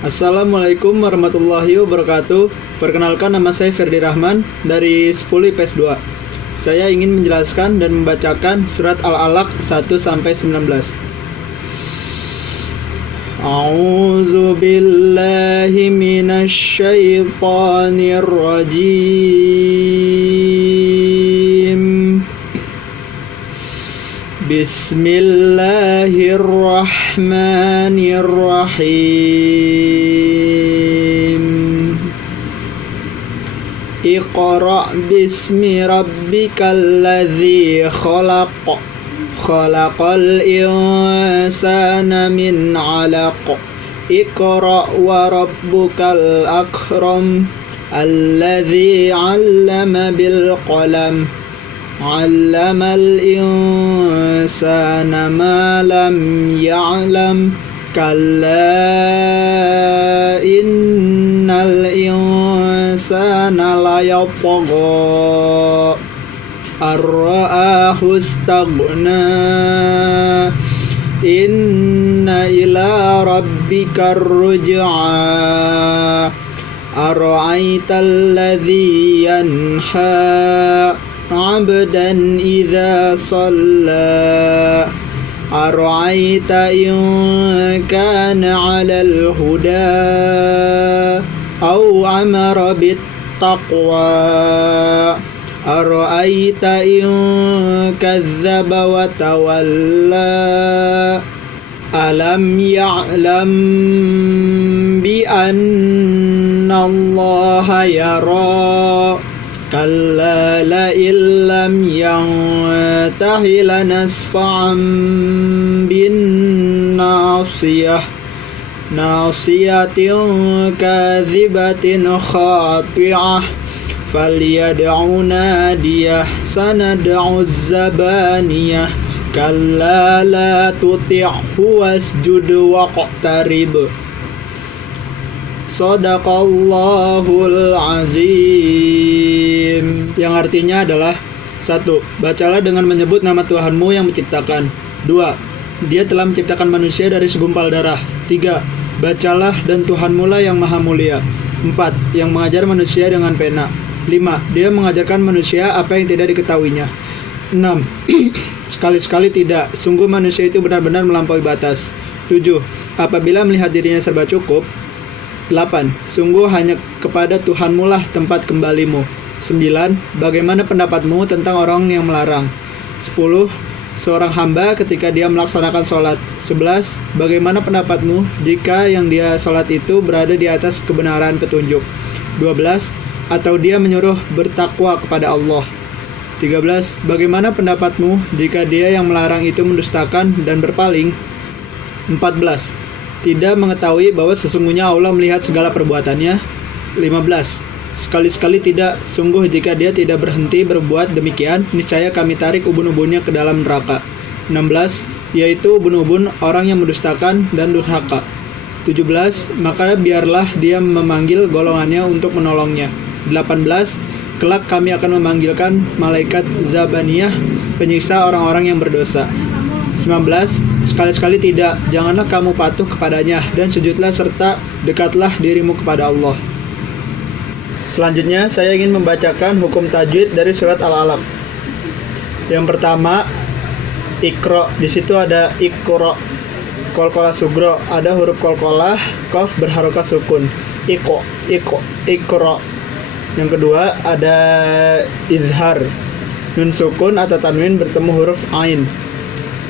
Assalamualaikum warahmatullahi wabarakatuh. Perkenalkan, nama saya Ferdi Rahman dari 10 IPS 2. Saya ingin menjelaskan dan membacakan surat Al-Alaq 1-19. A'udzu billahi minasy syaithanir rajim. Bismillahirrahmanirrahim. Iqra' bismi rabbikal ladzi khalaq. Khalaqal insana min 'alaq. Iqra' wa rabbukal akram. Alladzi 'allama bil qalam. Allamal insana ma lam ya'lam. Kalla innal insana layatgha ar-ra'ahu istaghna. Inna ila rabbikar ruj'a. Ara'aital ladzi yanha 'abdan idza shalla. Ara'aita in kana 'alal huda aw amara bit taqwa. Ara'aita in kadzdzaba wa tawalla. Alam ya'lam bi anna Allaha yara. Kalla la illam yantahi lanasfa'an bin nasiyah. Nasiyatin kadhibatin khati'ah. Falyad'u nadiyah. Sanad'u zabaniyah. Kalla la tuti'hu wasjud waqtarib. Shadaqallahul azim. Yang artinya adalah: 1. Bacalah dengan menyebut nama Tuhanmu yang menciptakan. 2. Dia telah menciptakan manusia dari segumpal darah. 3. Bacalah dan Tuhanmu lah yang maha mulia. 4. Yang mengajar manusia dengan pena. 5. Dia mengajarkan manusia apa yang tidak diketahuinya. 6. Sekali-sekali tidak, sungguh manusia itu benar-benar melampaui batas. 7. Apabila melihat dirinya serba cukup. 8. Sungguh hanya kepada Tuhanmu lah tempat kembalimu. 9. Bagaimana pendapatmu tentang orang yang melarang? 10. Seorang hamba ketika dia melaksanakan sholat. 11. Bagaimana pendapatmu jika yang dia sholat itu berada di atas kebenaran petunjuk? 12. Atau dia menyuruh bertakwa kepada Allah? 13. Bagaimana pendapatmu jika dia yang melarang itu mendustakan dan berpaling? 14. Tidak mengetahui bahwa sesungguhnya Allah melihat segala perbuatannya. 15. Sekali-sekali tidak, sungguh jika dia tidak berhenti berbuat demikian, niscaya kami tarik ubun-ubunnya ke dalam neraka. 16. Yaitu ubun-ubun orang yang mendustakan dan durhaka. 17. Maka biarlah dia memanggil golongannya untuk menolongnya. 18. Kelak kami akan memanggilkan malaikat Zabaniyah, penyiksa orang-orang yang berdosa. 19. Sekali-sekali tidak, janganlah kamu patuh kepadanya, dan sujudlah serta dekatlah dirimu kepada Allah. Selanjutnya, saya ingin membacakan hukum tajwid dari surat Al-Alaq. Yang pertama, Iqra. Di situ ada Iqra, qalqalah sugro, ada huruf qalqalah, qaf berharokat sukun. Iqra. Yang kedua, ada izhar, nun sukun atau tanwin bertemu huruf ain.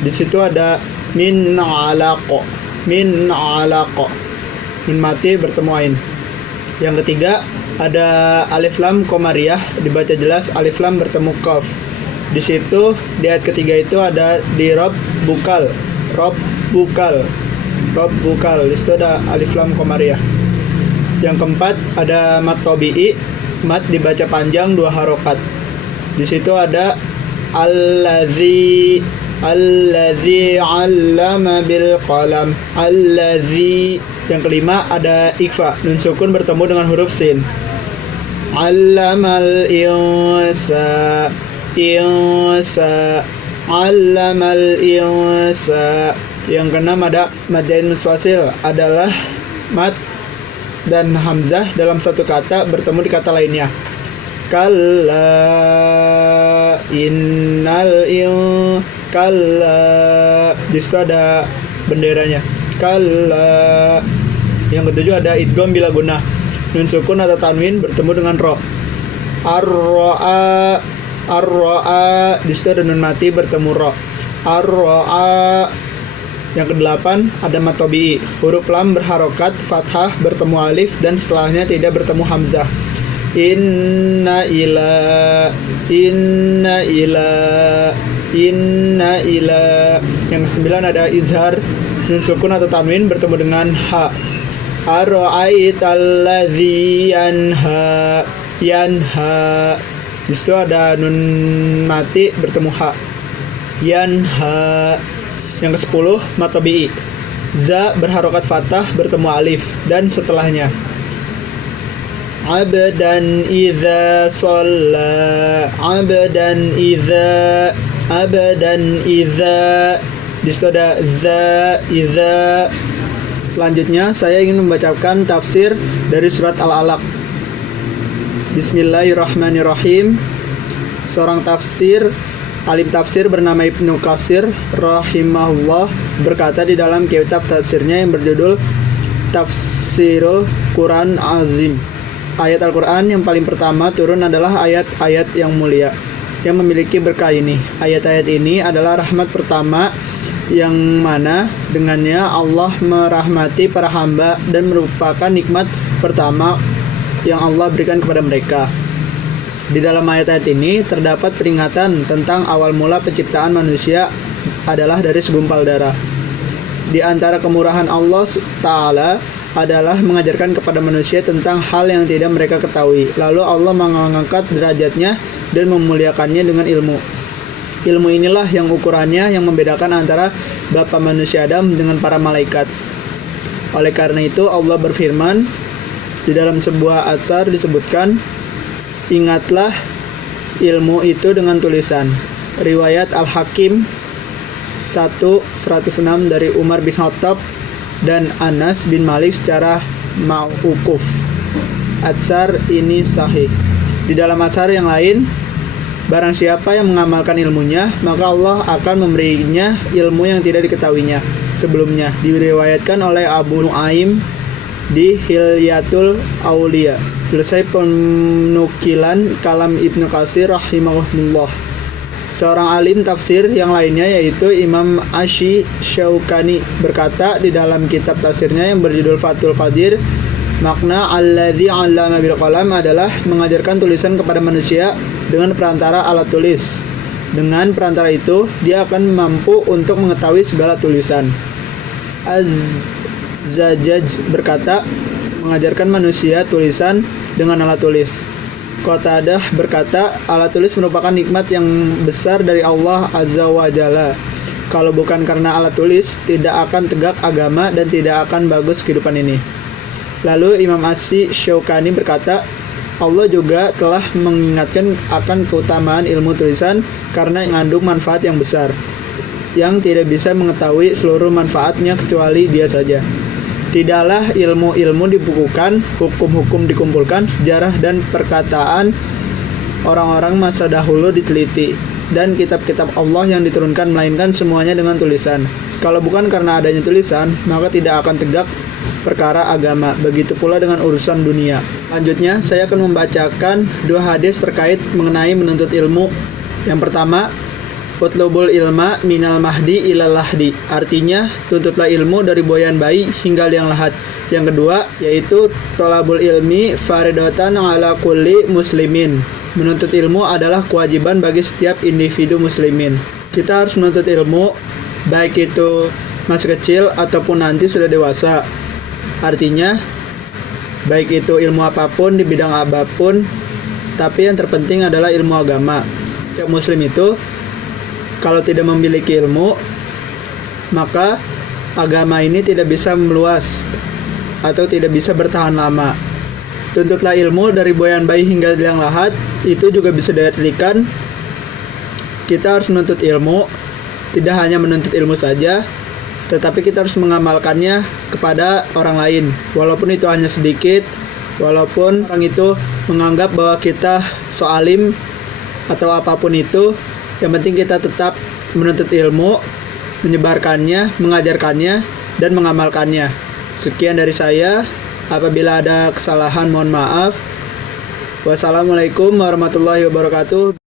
Di situ ada min 'alaq. Nun mati bertemu ain. Yang ketiga, ada alif lam qamariyah, dibaca jelas alif lam bertemu qaf. Di situ di ayat ketiga itu ada di rob bukal. Di situ ada alif lam qamariyah. Yang keempat, ada mat tabi'i, mat dibaca panjang 2 harokat. Di situ ada allazi 'allama bil qalam. Allazi. Yang kelima ada ikhfa, nun sukun bertemu dengan huruf sin. 'Allamal insa. 'Allamal insa. Yang keenam ada mad zaid musfasil, adalah mad dan hamzah dalam satu kata bertemu di kata lainnya. Kalla innal kalla, di situ ada benderanya. Kalla. Yang ketujuh ada idgham bila gunnah. Nun sukun atau tanwin bertemu dengan ro. Ar-ro'a, di situ ada nun mati bertemu ro. Ar-ro'a. Yang kedelapan ada mad tabi'i. Huruf lam berharokat fathah bertemu alif dan setelahnya tidak bertemu hamzah. Inna ila. Yang kesembilan ada izhar, nun sukun atau tanwin bertemu dengan ha. Ara'aital ladzi yanha. Di situ ada nun mati bertemu ha. Yanha. Yang ke-10 mad tabi'i. Za berharokat fathah bertemu alif dan setelahnya. Abdan iza shalla. Di situ ada iza. Selanjutnya saya ingin membacakan tafsir dari surat Al-Alaq. Bismillahirrahmanirrahim. Seorang alim tafsir bernama Ibnu Katsir rahimahullah berkata di dalam kitab tafsirnya yang berjudul Tafsirul Quran Azim. Ayat Al-Quran yang paling pertama turun adalah ayat-ayat yang mulia yang memiliki berkah ini. Ayat-ayat ini adalah rahmat pertama yang mana dengannya Allah merahmati para hamba dan merupakan nikmat pertama yang Allah berikan kepada mereka. Di dalam ayat-ayat ini terdapat peringatan tentang awal mula penciptaan manusia adalah dari segumpal darah. Di antara kemurahan Allah Ta'ala adalah mengajarkan kepada manusia tentang hal yang tidak mereka ketahui. Lalu Allah mengangkat derajatnya dan memuliakannya dengan ilmu. Ilmu inilah yang ukurannya yang membedakan antara bapa manusia Adam dengan para malaikat. Oleh karena itu Allah berfirman di dalam sebuah atsar disebutkan, ingatlah ilmu itu dengan tulisan. Riwayat Al-Hakim 1/106 dari Umar bin Khattab dan Anas bin Malik secara mauquf. Atsar ini sahih. Di dalam atsar yang lain, barang siapa yang mengamalkan ilmunya, maka Allah akan memberinya ilmu yang tidak diketahuinya sebelumnya. Diriwayatkan oleh Abu Nuaim di Hilyatul Aulia. Selesai penukilan kalam Ibnu Katsir rahimahullah. Seorang alim tafsir yang lainnya yaitu Imam Asy-Syaukani berkata di dalam kitab tafsirnya yang berjudul Fathul Qadir, makna alladzi 'allama bil qalam adalah mengajarkan tulisan kepada manusia dengan perantara alat tulis. Dengan perantara itu, dia akan mampu untuk mengetahui segala tulisan. Az-Zajjaj berkata, mengajarkan manusia tulisan dengan alat tulis. Qatadah berkata, alat tulis merupakan nikmat yang besar dari Allah Azza wa Jalla. Kalau bukan karena alat tulis, tidak akan tegak agama dan tidak akan bagus kehidupan ini. Lalu Imam Asy-Syaukani berkata, Allah juga telah mengingatkan akan keutamaan ilmu tulisan karena mengandung manfaat yang besar, yang tidak bisa mengetahui seluruh manfaatnya kecuali dia saja. Tidaklah ilmu-ilmu dibukukan, hukum-hukum dikumpulkan, sejarah dan perkataan orang-orang masa dahulu diteliti, dan kitab-kitab Allah yang diturunkan, melainkan semuanya dengan tulisan. Kalau bukan karena adanya tulisan, maka tidak akan tegak perkara agama. Begitu pula dengan urusan dunia. Lanjutnya, saya akan membacakan 2 hadis terkait mengenai menuntut ilmu. Yang pertama, utlubul ilma minal mahdi ilal lahdi. Artinya, tuntutlah ilmu dari boyan bayi hingga liang lahat. Yang kedua, yaitu tolabul ilmi faridatan ala kulli muslimin. Menuntut ilmu adalah kewajiban bagi setiap individu muslimin. Kita harus menuntut ilmu, baik itu masih kecil ataupun nanti sudah dewasa. Artinya, baik itu ilmu apapun di bidang apapun, tapi yang terpenting adalah ilmu agama. Setiap muslim itu kalau tidak memiliki ilmu, maka agama ini tidak bisa meluas atau tidak bisa bertahan lama. Tuntutlah ilmu dari boyan bayi hingga liang lahat. Itu juga bisa diartikan kita harus menuntut ilmu, tidak hanya menuntut ilmu saja, tetapi kita harus mengamalkannya kepada orang lain. Walaupun itu hanya sedikit, walaupun orang itu menganggap bahwa kita so alim atau apapun itu, yang penting kita tetap menuntut ilmu, menyebarkannya, mengajarkannya, dan mengamalkannya. Sekian dari saya. Apabila ada kesalahan mohon maaf. Wassalamualaikum warahmatullahi wabarakatuh.